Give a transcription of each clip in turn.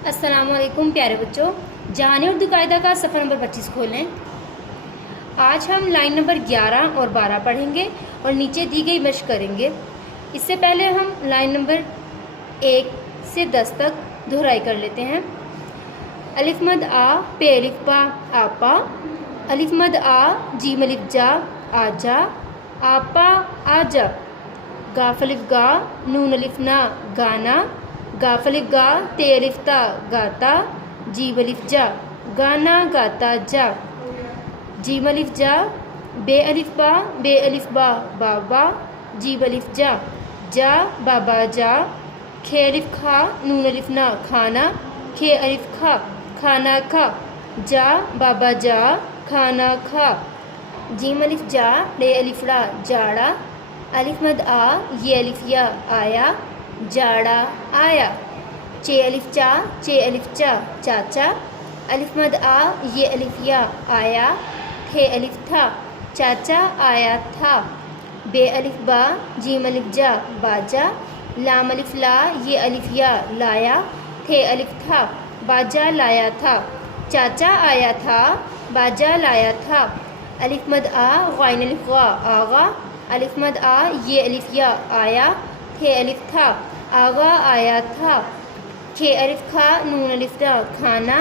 अस्सलामुअलैकुम प्यारे बच्चों, जहानी उर्दू कायदा का सफ़र नंबर 25 खोलें। आज हम लाइन नंबर 11 और 12 पढ़ेंगे और नीचे दी गई मशक करेंगे। इससे पहले हम लाइन नंबर 1 से 10 तक दोहराई कर लेते हैं। अलिफ मद आ पे अलिफ बा आपा, अलिफ मद आ जीम अलिफ जा आजा, आपा आजा, गाफ अलिफ गा नून अलिफ ना गाना, गाफ अलिफ गा ते अलिफ ता गाता, जीम अलिफ जा गाना गाता जा, जीम अलिफ बे अलिफ बा बाबा, जीम अलिफ जा बाबा जा, खे अलिफ खा नून अलिफ ना खाना, खे अलिफ खा खाना खा, जा बाबा जा खाना खा, जीम अलिफ जा रे अलिफ ला जाड़ा, अलिफ मद आ ये अलिफ या आया, जाड़ा आया, चे अलिफ चा चाचा, अलिफ मद आ ये अलिफ या आया, थे अलिफ था चाचा आया था, बे अलिफ बा जीम अलिफ जा बाजा, लाम अलिफ ला ये अलिफ या लाया, थे अलिफ था बाजा लाया था, चाचा आया था बाजा लाया था, अलिफ मद आ गाइन अलिफ गा आगा, अलिफ मद आ ये अलिफ या आया, थे अलिफ था आगा आया था, खे अलिफ खा नून अलिफ ता खाना,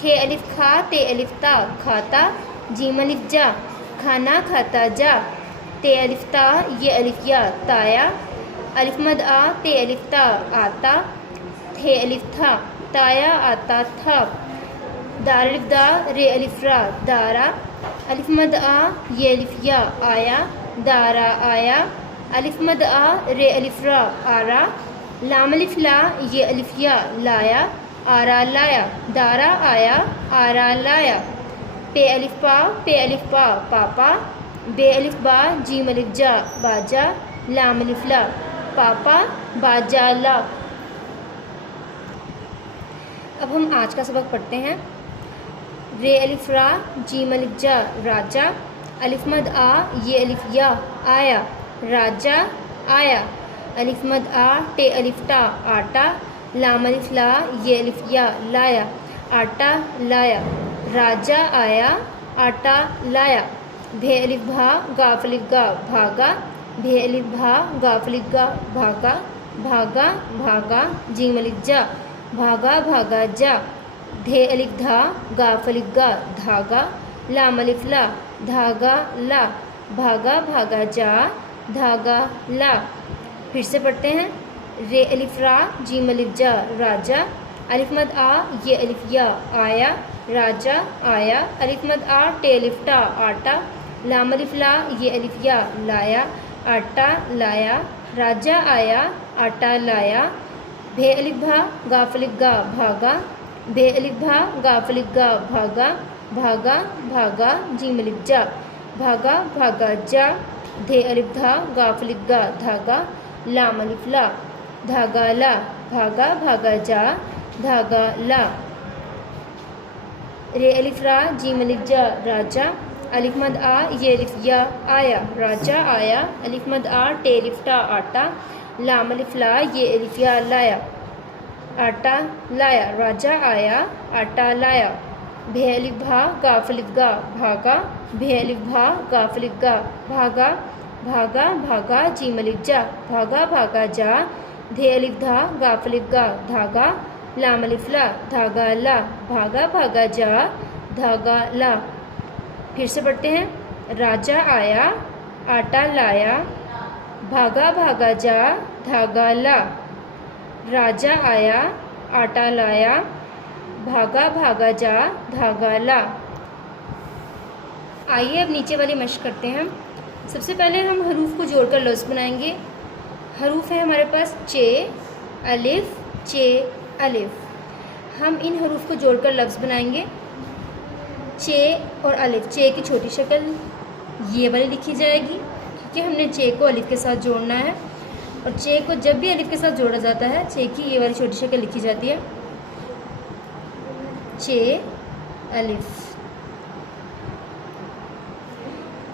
खे अलिफ खा ते अलिफ ता खाता, जीम अलिफ जा खाना खाता जा, ते अलिफ ता ये अलिफ या ताया, अलिफ मद आ ते अलिफ ता आता, थे अलिफ था ताया आता था, दार अलिफ दा रे अलिफ रा दारा, अलिफ मद आ ये अलिफ या आया, दारा आया, अलिफ मद आ रे अलिफ रा आरा, लाम अलिफ ला ये अलिफ या लाया, आरा लाया, दारा आया आरा लाया, पे अलिफ पा पापा, बे अलिफ बा जीम अलिफ जा बाजा, लाम अलिफ ला पापा बाजा ला। अब हम आज का सबक पढ़ते हैं। रे अलिफ रा जीम अलिफ जा राजा, अलिफ मद आ ये अलिफ या आया, राजा आया, अलिफ मद आ टे अलिफ टा आटा, लाम अलिफ ला ये अलिफ या लाया, आटा लाया, राजा आया आटा लाया, भे अलिफ भा गाफ अलिफ गा भागा, भे अलिफ भा गाफ अलिफ गा भागा, भागा भागा, जीम अलिफ जा भागा भागा जा, धे अलिफ धा गाफ अलिफ गा धागा, लाम अलिफ ला धागा ला, भागा भागा जा धागा ला। फिर से पढ़ते हैं। रे अलिफ रा जीम अलिफ जा राजा, अलिफ मद आ ये अलिफ या आया, राजा आया, अलिफ मद आ टे अलिफ टा आटा, लाम अलिफ ला ये अलिफ या लाया, आटा लाया, राजा आया आटा लाया, भे अलिफ भा गाफ अलिफ गा भागा, भे अलिफ भा गाफ अलिफ गा भागा, भागा भागा, जीम अलिफ जा भागा भागा जा, धे अलिफ धा गाफ अलिफ गा धागा, लाम अलिफ ला धागा ला, भागा भागा जा धागा ला। रे अलिफ रा जीम अलिफ जा राजा, अलिफ मद आ ये अलिफ या आया, राजा आया, अलिफ मद आ टे अलिफ टा आटा, लाम अलिफ ला ये अलिफ या लाया, आटा लाया, राजा आया आटा लाया, भे अलिफ भा गाफ अलिफ गा भागा, भे अलिफ भा गाफ अलिफ गा भागा, भागा भागा, जीम अलिफ जा भागा भागा जा, धे अलिफ धा गाफ अलिफ गा धागा, लाम अलिफ ला धागा ला, भागा भागा जा धागा ला। फिर से पढ़ते हैं। राजा आया आटा लाया, भागा भागा जा धागा ला, राजा आया आटा लाया, भागा भागा जा धागा ला। आइए अब नीचे वाली मशक करते हैं। सबसे पहले हम हरूफ को जोड़कर लफ्ज़ बनाएंगे। हरूफ है हमारे पास चे अलिफ। हम इन हरूफ को जोड़कर लफ्ज़ बनाएंगे। चे और अलिफ, चे की छोटी शक्ल ये वाली लिखी जाएगी क्योंकि हमने चे को अलिफ के साथ जोड़ना है, और चे को जब भी अलिफ के साथ जोड़ा जाता है चे की ये वाली छोटी शक्ल लिखी जाती है, चे अलिफ,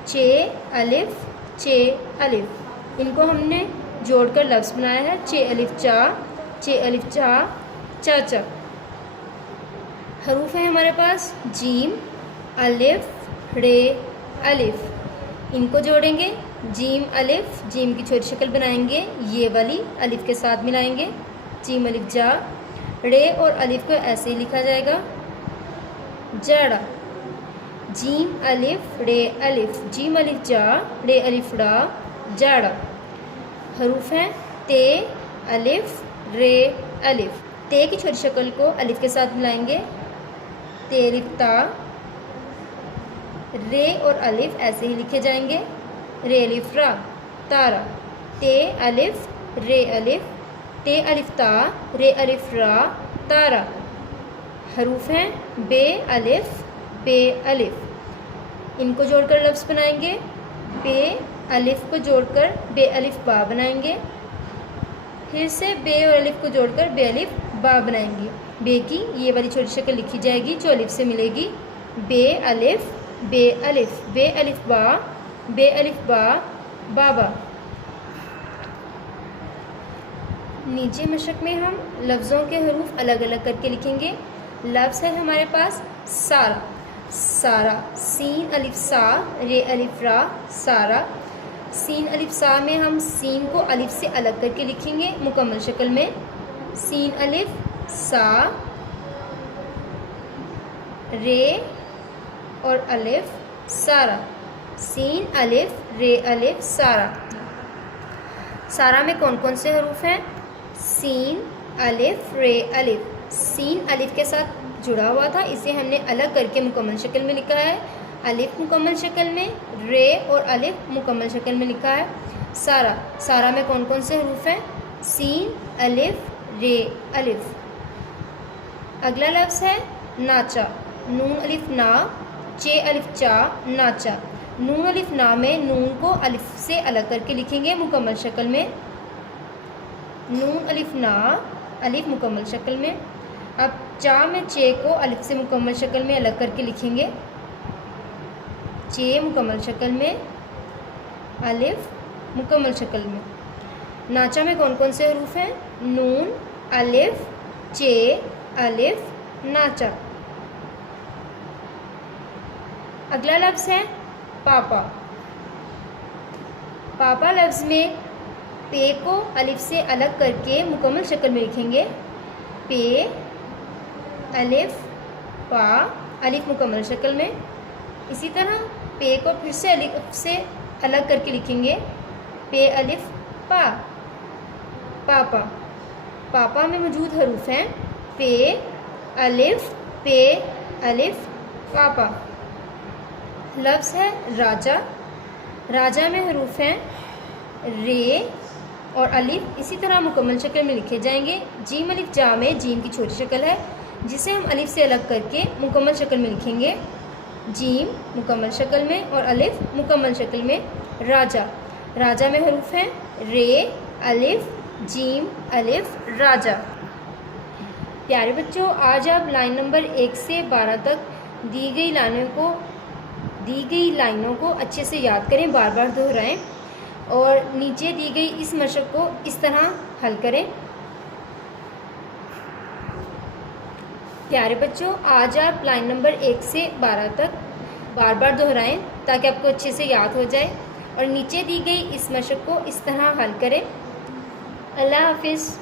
चे अलिफ। इनको हमने जोड़कर लफ्ज़ बनाया है। चे अलिफ चा चाचा, हरूफ है हमारे पास जीम, अलिफ, रे, अलिफ। इनको जोड़ेंगे, जीम अलिफ, जीम की छोटी शक्ल बनाएंगे, ये वाली अलिफ के साथ मिलाएंगे, जीम अलिफ जा। रे और अलिफ को ऐसे ही लिखा जाएगा, जड़ा। जीम अलिफ, रे अलिफ, जीम अलिफ जा, रे अलिफ रा, जाड़ा। हरूफ हैं ते, अलिफ, रे, अलिफ। ते की छोटी शक्ल को अलिफ के साथ मिलाएंगे, ते अलिफ ता। रे और अलिफ ऐसे ही लिखे जाएंगे, रे अलिफ रा, तारा। ते अलिफ, रे अलिफ, ते अलिफ ता, रे अलिफ रा, तारा। हरूफ हैं बे अलिफ, बे अलिफ। इनको जोड़कर लफ्ज़ बनाएंगे, बे अलिफ को जोड़कर बे अलिफ बा बनाएंगे। फिर से बे और अलिफ को जोड़कर बे अलिफ बा बनाएंगे। बे की ये वाली छोटी शक्ल लिखी जाएगी जो अलिफ से मिलेगी, बे अलिफ, बे अलिफ, बे अलिफ बा, बे अलिफ बा, बाबा। नीचे मशक में हम लफ्ज़ों के हरूफ अलग अलग करके लिखेंगे। लफ्ज़ है हमारे पास सारा, सारा। सीन अलिफ सा, रे अलिफ रा, सारा। सीन अलिफ सा में हम सीन को अलिफ से अलग करके लिखेंगे मुकम्मल शक्ल में, सीन अलिफ सा, रे और अलिफ सारा, सीन अलिफ, रे अलिफ, सारा। सारा में कौन कौन से हरूफ हैं? सीन अलिफ, रे अलिफ। सीन अलिफ के साथ जुड़ा हुआ था, इसे हमने अलग करके मुकम्मल शक्ल में लिखा है। अलिफ मुकम्मल शक्ल में, रे और अलिफ मुकम्मल शक्ल में लिखा है सारा। सारा में कौन कौन से हरूफ हैं? सीन अलिफ, रे अलिफ। अगला लफ्ज़ है नाचा। नून अलिफ ना, चे अलिफ चा, नाचा। नून अलिफ ना में नून को अलिफ से अलग करके लिखेंगे मुकम्मल शक्ल में, नून अलिफ ना, अलिफ मुकम्मल शक्ल में। अब चा में चे को अलिफ से मुकम्मल शक्ल में अलग करके लिखेंगे, चे मुकम्मल शक्ल में, अलिफ मुकम्मल शक्ल में। नाचा में कौन कौन से हरूफ हैं? नून, अलिफ, चे, अलिफ, नाचा। अगला लफ्ज़ है पापा। पापा लफ्ज़ में पे को अलिफ से अलग करके मुकम्मल शक्ल में लिखेंगे, पे, अलिफ, पा, अलिफ मुकम्मल शक्ल में। इसी तरह पे को फिर से अलिफ से अलग करके लिखेंगे, पे अलिफ पा, पापा। पापा में मौजूद हरूफ हैं पे, अलिफ, पे, अलिफ, पापा। लफ्ज़ है राजा। राजा में हरूफ हैं रे और अलिफ, इसी तरह मुकम्मल शक्ल में लिखे जाएंगे। जीम अलिफ जा में जीम की छोटी शक्ल है, जिसे हम अलिफ से अलग करके मुकम्मल शक्ल में लिखेंगे, जीम मुकम्मल शक्ल में और अलिफ मुकम्मल शक्ल में, राजा। राजा में हरूफ हैं रे, अलिफ, जीम, अलिफ, राजा। प्यारे बच्चों, आज आप लाइन नंबर 1 से 12 तक दी गई लाइनों को अच्छे से याद करें, बार बार दोहराएं और नीचे दी गई इस मशक को इस तरह हल करें। प्यारे बच्चों, आज आप लाइन नंबर 1 से 12 तक बार बार दोहराएं ताकि आपको अच्छे से याद हो जाए और नीचे दी गई इस मशक को इस तरह हल करें। अल्लाह हाफिज़।